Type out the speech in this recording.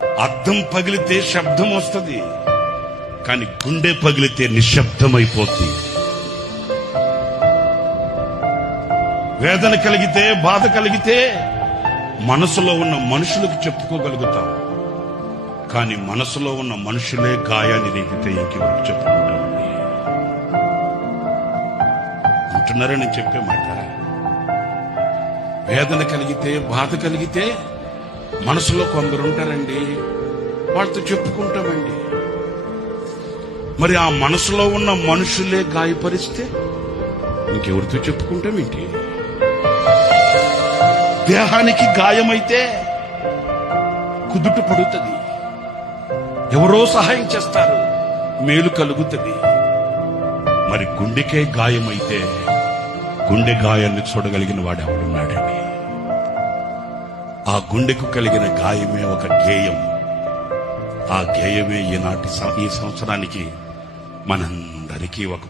అద్దం పగిలితే శబ్దం వస్తుంది, కానీ గుండె పగిలితే నిశ్శబ్దమైపోద్ది. వేదన కలిగితే, బాధ కలిగితే మనసులో ఉన్న మనుషులకు చెప్పుకోగలుగుతాం, కానీ మనసులో ఉన్న మనుషులే గాయాన్ని రేగితే ఇంకెవరికి చెప్పుకుంటామండి. అంటున్నారా నేను చెప్పే మాట? వేదన కలిగితే, బాధ కలిగితే మనసులో కొందరు ఉంటారండి, వాళ్ళతో చెప్పుకుంటామండి. మరి ఆ మనసులో ఉన్న మనుషులే గాయపరిస్తే ఇంకెవరితో చెప్పుకుంటామేంటి? దేహానికి గాయమైతే కుదుట పడుతుంది, ఎవరో సహాయం చేస్తారు, మేలు కలుగుతుంది. మరి గుండెకే గాయమైతే గుండె గాయాన్ని చూడగలిగిన వాడు ఎవడున్నాడండి? ఆ గుండెకు కలిగిన గాయమే ఒక గేయం. ఆ గేయమే ఈ సంవత్సరానికి మనందరికీ ఒక